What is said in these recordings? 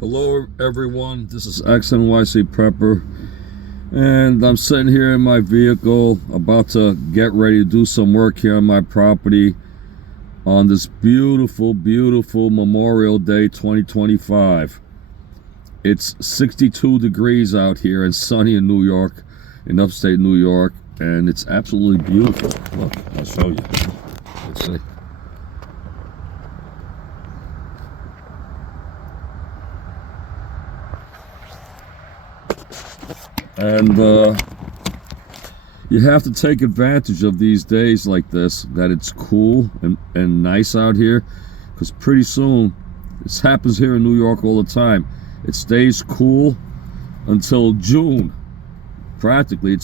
Hello everyone, this is XNYC Prepper, and I'm sitting here in my vehicle about to get ready to do some work here on my property on this beautiful Memorial Day 2025. It's 62 degrees out here and sunny in New York, in upstate New York, and it's absolutely beautiful. Look, I'll show you. Let's see. And you have to take advantage of these days like this, that it's cool and nice out here, because pretty soon, this happens here in New York all the time, it stays cool until June, practically.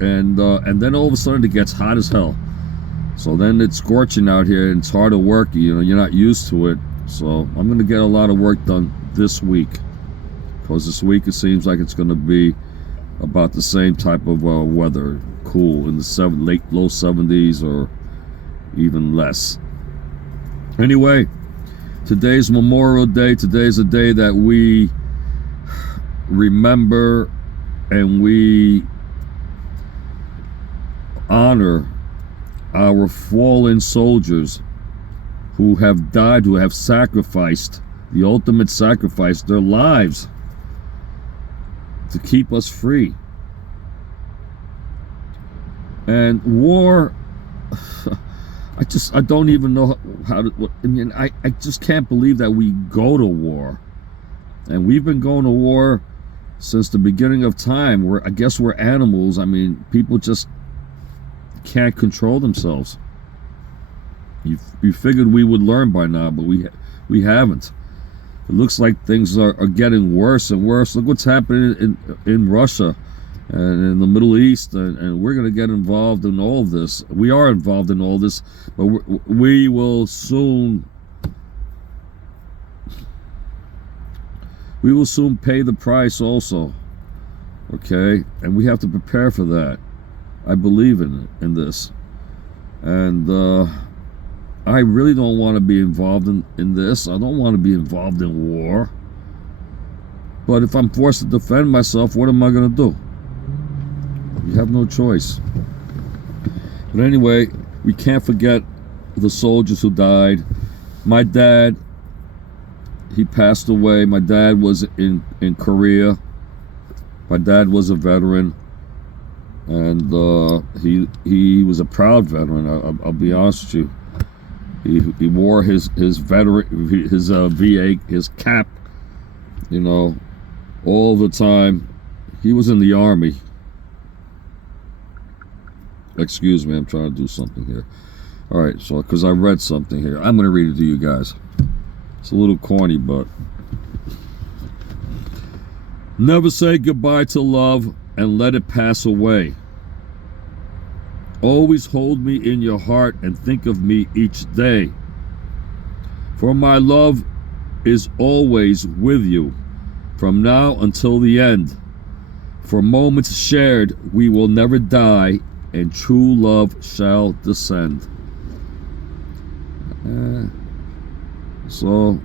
And then all of a sudden it gets hot as hell. So then it's scorching out here and it's hard to work, you're not used to it. So I'm going to get a lot of work done this week, because this week it seems like it's going to be about the same type of weather, cool in the low 70s or even less. Anyway, today's Memorial Day. Today's a day that we remember and we honor our fallen soldiers who have died, who have sacrificed the ultimate sacrifice, their lives, to keep us free. And war, I don't even know how to, I just can't believe that we go to war. And we've been going to war since the beginning of time. I guess we're animals. People just can't control themselves. You figured we would learn by now, but we haven't. It looks like things are getting worse and worse. Look what's happening in Russia and in the Middle East, and we're going to get involved in all this. We are involved in all this, but we will soon pay the price also. Okay, and we have to prepare for that. I believe in this, and I really don't want to be involved in this. I don't want to be involved in war. But if I'm forced to defend myself, what am I going to do? You have no choice. But anyway, we can't forget the soldiers who died. My dad, he passed away. My dad was in Korea. My dad was a veteran. And he was a proud veteran. I'll be honest with you. He wore his veteran, his VA, his cap, all the time. He was in the Army. Excuse me, I'm trying to do something here. All right, so because I read something here, I'm going to read it to you guys. It's a little corny, but never say goodbye to love and let it pass away. Always hold me in your heart and think of me each day. For my love is always with you, from now until the end. For moments shared, we will never die, and true love shall descend. So,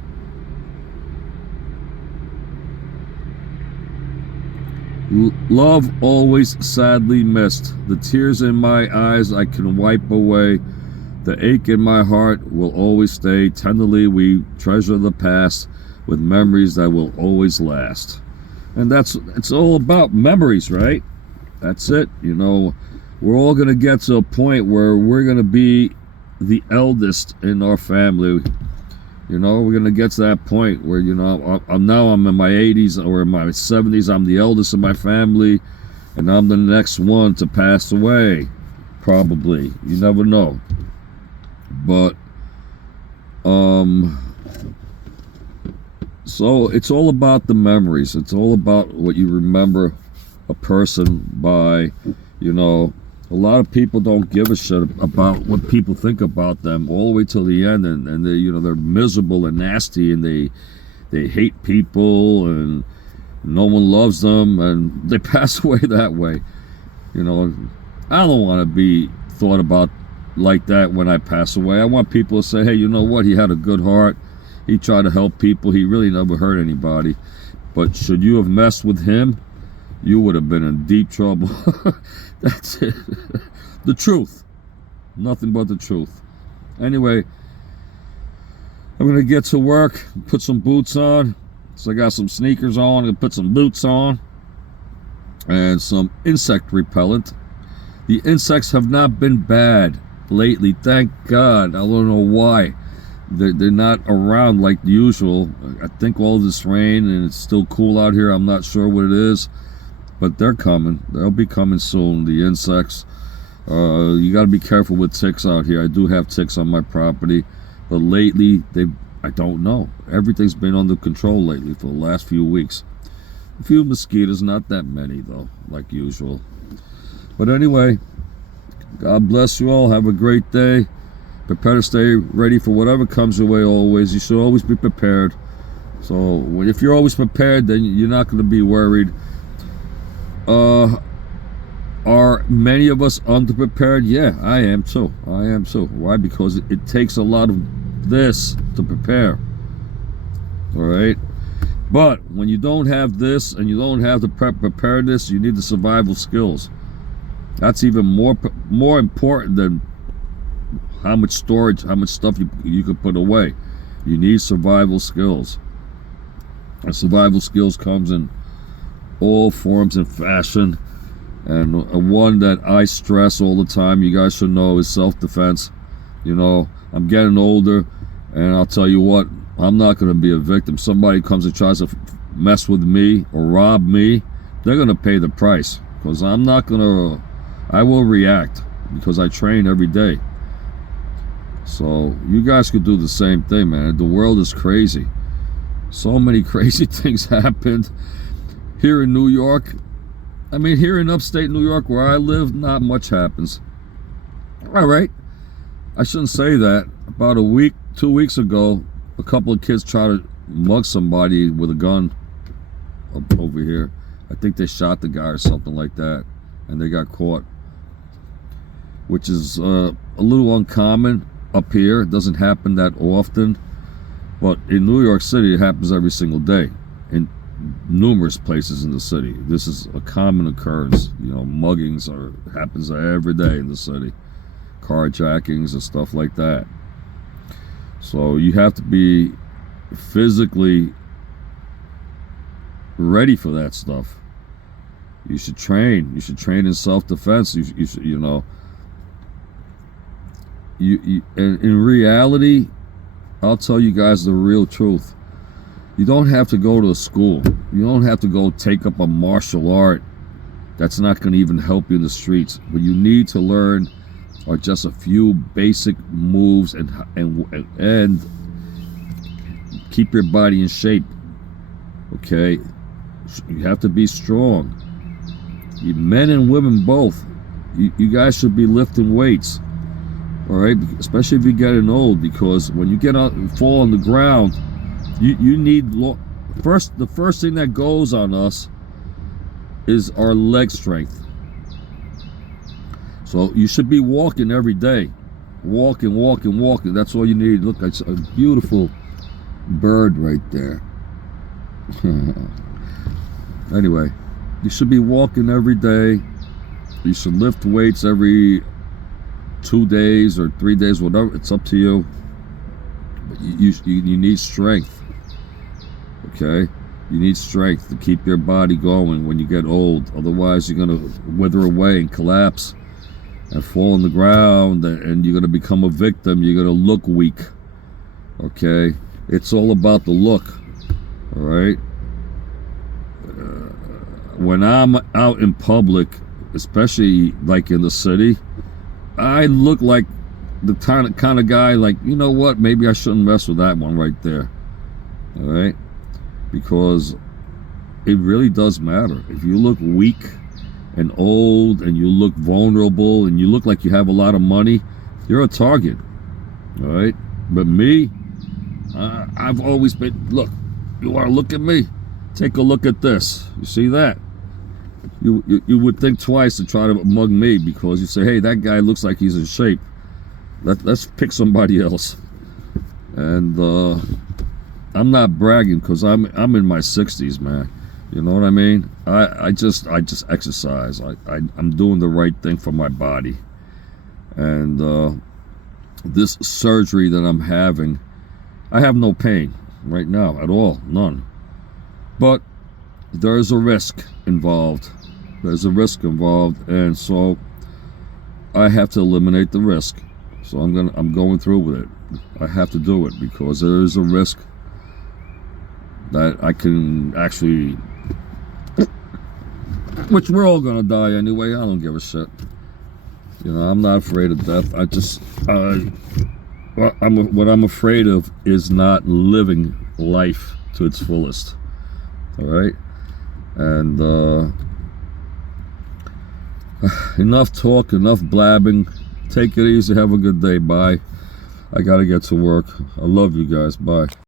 love always sadly missed. The tears in my eyes I can wipe away. The ache in my heart will always stay. Tenderly we treasure the past with memories that will always last. And it's all about memories, right? That's it. We're all going to get to a point where we're going to be the eldest in our family. We're going to get to that point where, I'm in my 80s or in my 70s. I'm the eldest in my family, and I'm the next one to pass away, probably. You never know. But, so it's all about the memories. It's all about what you remember a person by. A lot of people don't give a shit about what people think about them all the way till the end, and they're miserable and nasty, and they hate people, and no one loves them, and they pass away that way. I don't want to be thought about like that when I pass away. I want people to say, hey, you know what? He had a good heart. He tried to help people. He really never hurt anybody. But should you have messed with him, you would have been in deep trouble. That's it. The truth. Nothing but the truth. Anyway, I'm going to get to work, put some boots on. So I got some sneakers on, I'm going to put some boots on. And some insect repellent. The insects have not been bad lately, thank God. I don't know why. They're not around like usual. I think all this rain and it's still cool out here. I'm not sure what it is, but they're coming. They'll be coming soon, the insects. You got to be careful with ticks out here. I do have ticks on my property, but lately I don't know. Everything's been under control lately for the last few weeks. A few mosquitoes, not that many though, like usual. But anyway, God bless you all. Have a great day. Prepare to stay ready for whatever comes your way always. You should always be prepared. So if you're always prepared, then you're not going to be worried. Are many of us underprepared? Yeah, I am too. I am too. Why? Because it takes a lot of this to prepare. All right? But when you don't have this and you don't have the preparedness, you need the survival skills. That's even more important than how much storage, how much stuff you could put away. You need survival skills. And survival skills comes in all forms and fashion. And one that I stress all the time, you guys should know, is self-defense. You know, I'm getting older, and I'll tell you what, I'm not going to be a victim. Somebody comes and tries to mess with me or rob me, they're going to pay the price. Because I'm not going to, I will react because I train every day. So you guys could do the same thing, man. The world is crazy. So many crazy things happened here in New York. I mean, here in upstate New York where I live, not much happens. All right. I shouldn't say that. About 2 weeks ago, a couple of kids tried to mug somebody with a gun up over here. I think they shot the guy or something like that, and they got caught, which is a little uncommon up here. It doesn't happen that often, but in New York City, it happens every single day in numerous places in the city. This is a common occurrence. You know, muggings happens every day in the city, carjackings and stuff like that. So you have to be physically ready for that stuff. You should train. You should train in self-defense. You should, you know. In reality, I'll tell you guys the real truth. You don't have to go to a school. You don't have to go take up a martial art. That's not going to even help you in the streets. What you need to learn are just a few basic moves and keep your body in shape. Okay, you have to be strong. Men and women both. You guys should be lifting weights. All right, especially if you're getting old, because when you get out and fall on the ground, you need the first thing that goes on us is our leg strength. So you should be walking every day. Walking. That's all you need. Look, it's a beautiful bird right there. Anyway, you should be walking every day. You should lift weights every 2 days or 3 days, whatever. It's up to you. But you need strength. Okay? You need strength to keep your body going when you get old. Otherwise, you're going to wither away and collapse and fall on the ground, and you're going to become a victim. You're going to look weak. Okay? It's all about the look. All right? When I'm out in public, especially like in the city, I look like the kind of guy, like, you know what, maybe I shouldn't mess with that one right there. All right? Because it really does matter. If you look weak and old and you look vulnerable and you look like you have a lot of money, you're a target. All right? But me, I've always been, look, you want to look at me? Take a look at this. You see that? You would think twice to try to mug me, because you say, hey, that guy looks like he's in shape. Let's pick somebody else. And I'm not bragging because I'm in my 60s, man. You know what I mean? I just exercise. I'm doing the right thing for my body. And this surgery that I'm having, I have no pain right now at all, none. But there's a risk involved. There's a risk involved, and so I have to eliminate the risk. So I'm going through with it. I have to do it because there is a risk that I can actually, which we're all gonna die anyway. I don't give a shit. You know, I'm not afraid of death. I just, what I'm afraid of is not living life to its fullest. All right, and enough talk, enough blabbing. Take it easy. Have a good day. Bye. I gotta get to work. I love you guys. Bye.